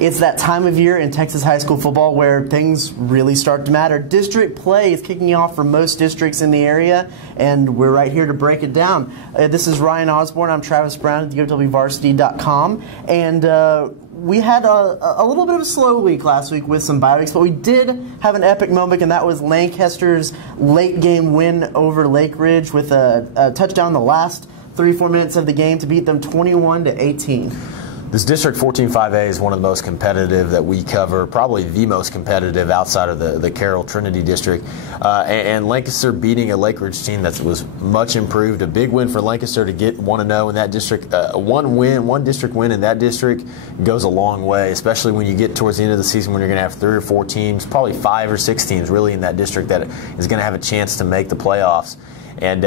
It's that time of year in Texas high school football where things really start to matter. District play is kicking off for most districts in the area, and we're right here to break it down. This is Ryan Osborne. I'm Travis Brown at UFWVarsity.com, and we had a little bit of a slow week last week with some bye weeks, but we did have an epic moment, and that was Lancaster's late game win over Lake Ridge with a touchdown in the last 3-4 minutes of the game to beat them 21-18. This District 14-5A is one of the most competitive that we cover, probably the most competitive outside of the Carroll Trinity District. And Lancaster beating a Lake Ridge team that was much improved. A big win for Lancaster to get 1-0 in that district. One district win in that district goes a long way, especially when you get towards the end of the season when you're going to have 3 or 4 teams, probably 5 or 6 teams really in that district that is going to have a chance to make the playoffs. And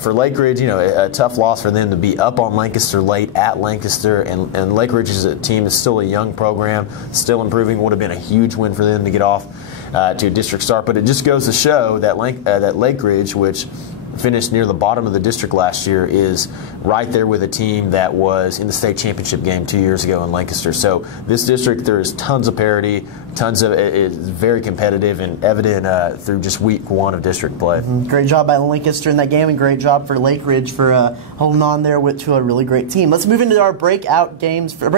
for Lake Ridge, a tough loss for them to be up on Lancaster late at Lancaster. And Lake Ridge is a team that's still a young program, still improving. Would have been a huge win for them to get off to a district start. But it just goes to show that Lake Ridge, which finished near the bottom of the district last year, is right there with a team that was in the state championship game 2 years ago in Lancaster. So this district, there is tons of parity, it's very competitive and evident through just week 1 of district play. Great job by Lancaster in that game, and great job for Lake Ridge for holding on there to a really great team. Let's move into our breakdown games for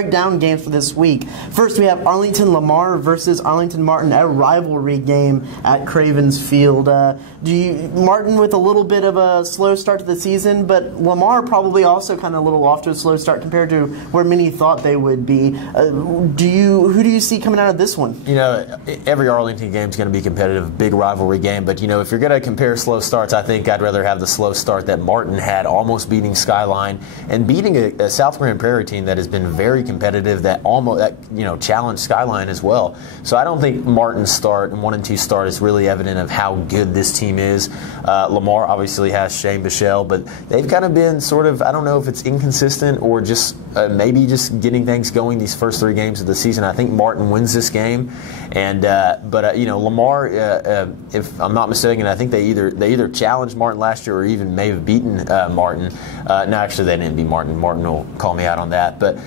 this week. First, we have Arlington Lamar versus Arlington Martin, a rivalry game at Cravens Field. Martin with a little bit of a slow start to the season, but Lamar probably also kind of a little off to a slow start compared to where many thought they would be. Who do you see coming out of this one? Every Arlington game is going to be competitive, big rivalry game. But, if you're going to compare slow starts, I think I'd rather have the slow start that Martin had, almost beating Skyline and beating a South Grand Prairie team that has been very competitive, that challenged Skyline as well. So I don't think Martin's start and 1-2 start is really evident of how good this team is. Lamar obviously has Shane Bichelle, but they've kind of been sort of, I don't know if it's inconsistent or just maybe just getting things going these first 3 games of the season. I think Martin wins this game. And Lamar, if I'm not mistaken, I think they either challenged Martin last year or even may have beaten Martin. No, actually they didn't beat Martin. Martin will call me out on that. But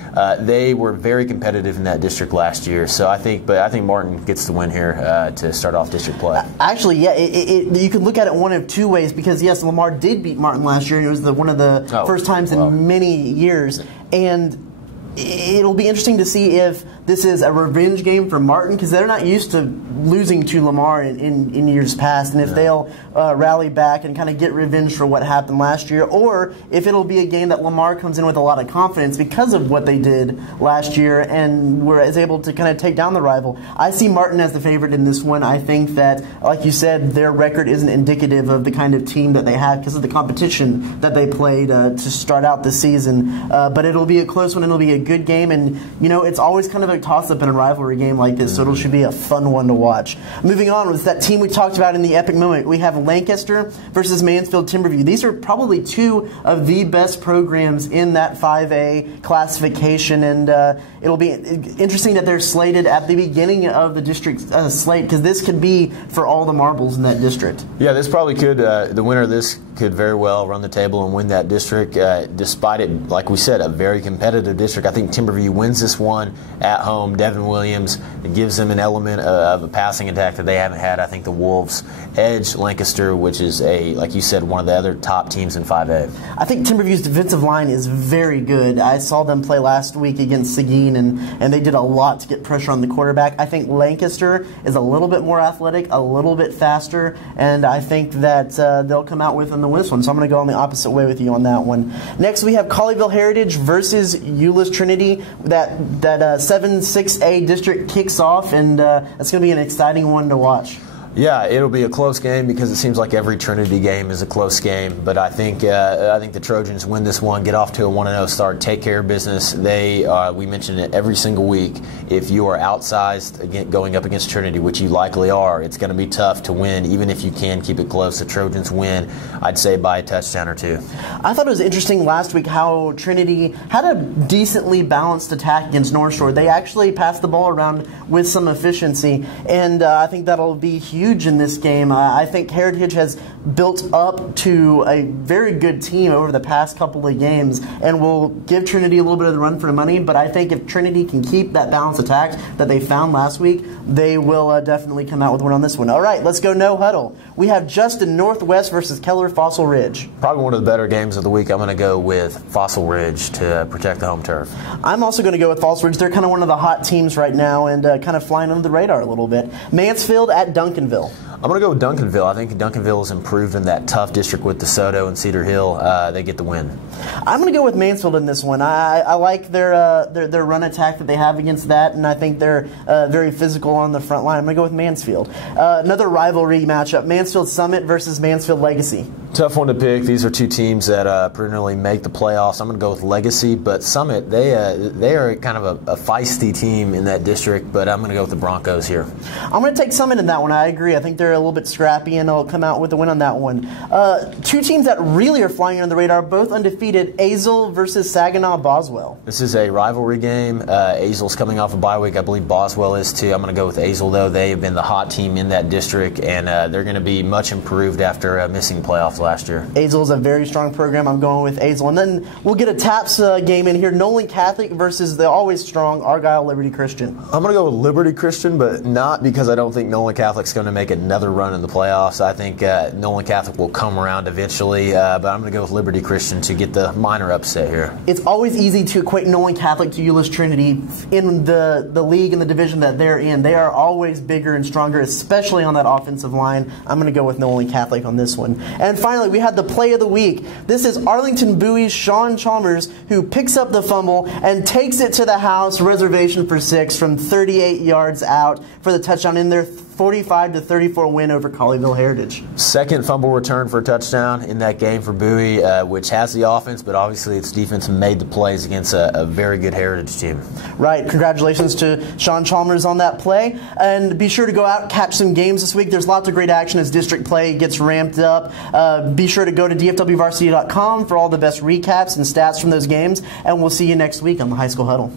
they were very competitive in that district last year. So I think Martin gets the win here to start off district play. Actually, yeah, you can look at it one of 2 ways, because yes, Lamar did beat Martin last year, and it was one of the first times in many years. And it'll be interesting to see if this is a revenge game for Martin, because they're not used to losing to Lamar in years past, and if they'll rally back and kind of get revenge for what happened last year, or if it'll be a game that Lamar comes in with a lot of confidence because of what they did last year and is able to kind of take down the rival. I see Martin as the favorite in this one. I think that, like you said, their record isn't indicative of the kind of team that they have because of the competition that they played to start out the season. But it'll be a close one, and it'll be a good game, and it's always kind of a toss-up in a rivalry game like this, so it should be a fun one to watch. Moving on with that team we talked about in the epic moment, we have Lancaster versus Mansfield Timberview. These are probably 2 of the best programs in that 5A classification, and it'll be interesting that they're slated at the beginning of the district slate, because this could be for all the marbles in that district. Yeah, this probably could, the winner of this could very well run the table and win that district, despite it, like we said, a very competitive district. I think Timberview wins this one at home. Devin Williams, it gives them an element of a passing attack that they haven't had. I think the Wolves edge Lancaster, which is, like you said, one of the other top teams in 5A. I think Timberview's defensive line is very good. I saw them play last week against Seguin, and they did a lot to get pressure on the quarterback. I think Lancaster is a little bit more athletic, a little bit faster, and I think that they'll come out with this one. So I'm going to go on the opposite way with you on that one. Next, we have Colleyville Heritage versus Euless Trinity. That 7-6A district kicks off, and it's going to be an exciting one to watch. Yeah, it'll be a close game because it seems like every Trinity game is a close game. But I think the Trojans win this one, get off to a 1-0 start, take care of business. We mention it every single week. If you are outsized going up against Trinity, which you likely are, it's going to be tough to win, even if you can keep it close. The Trojans win, I'd say, by a touchdown or 2. I thought it was interesting last week how Trinity had a decently balanced attack against North Shore. They actually passed the ball around with some efficiency, and I think that'll be huge huge in this game. I think Heritage has built up to a very good team over the past couple of games and will give Trinity a little bit of the run for the money, but I think if Trinity can keep that balanced attack that they found last week, they will definitely come out with a win on this one. All right, let's go no huddle. We have Justin Northwest versus Keller Fossil Ridge. Probably one of the better games of the week. I'm going to go with Fossil Ridge to protect the home turf. I'm also going to go with Fossil Ridge. They're kind of one of the hot teams right now and kind of flying under the radar a little bit. Mansfield at Duncanville. I'm going to go with Duncanville. I think Duncanville has improved in that tough district with DeSoto and Cedar Hill. They get the win. I'm going to go with Mansfield in this one. I like their run attack that they have against that, and I think they're very physical on the front line. I'm going to go with Mansfield. Another rivalry matchup, Mansfield Summit versus Mansfield Legacy. Tough one to pick. These are two teams that perennially make the playoffs. I'm going to go with Legacy, but Summit, they are kind of a feisty team in that district, but I'm going to go with the Broncos here. I'm going to take Summit in that one. I agree. I think they're a little bit scrappy, and they'll come out with a win on that one. Two teams that really are flying under the radar, both undefeated, Azle versus Saginaw Boswell. This is a rivalry game. Azle's coming off a bye week. I believe Boswell is too. I'm going to go with Azle, though. They have been the hot team in that district, and they're going to be much improved after missing playoffs last year. Azle is a very strong program. I'm going with Azle. And then we'll get a TAPS game in here. Nolan Catholic versus the always strong Argyle Liberty Christian. I'm going to go with Liberty Christian, but not because I don't think Nolan Catholic's going to make another run in the playoffs. I think Nolan Catholic will come around eventually, but I'm going to go with Liberty Christian to get the minor upset here. It's always easy to equate Nolan Catholic to Euless Trinity in the league and the division that they're in. They are always bigger and stronger, especially on that offensive line. I'm going to go with Nolan Catholic on this one. And finally, we have the play of the week. This is Arlington Bowie's Sean Chalmers, who picks up the fumble and takes it to the house, reservation for 6 from 38 yards out for the touchdown in their 45-34 win over Colleyville Heritage. Second fumble return for a touchdown in that game for Bowie, which has the offense, but obviously its defense made the plays against a very good Heritage team. Right. Congratulations to Sean Chalmers on that play. And be sure to go out and catch some games this week. There's lots of great action as district play gets ramped up. Be sure to go to dfwvarsity.com for all the best recaps and stats from those games. And we'll see you next week on the High School Huddle.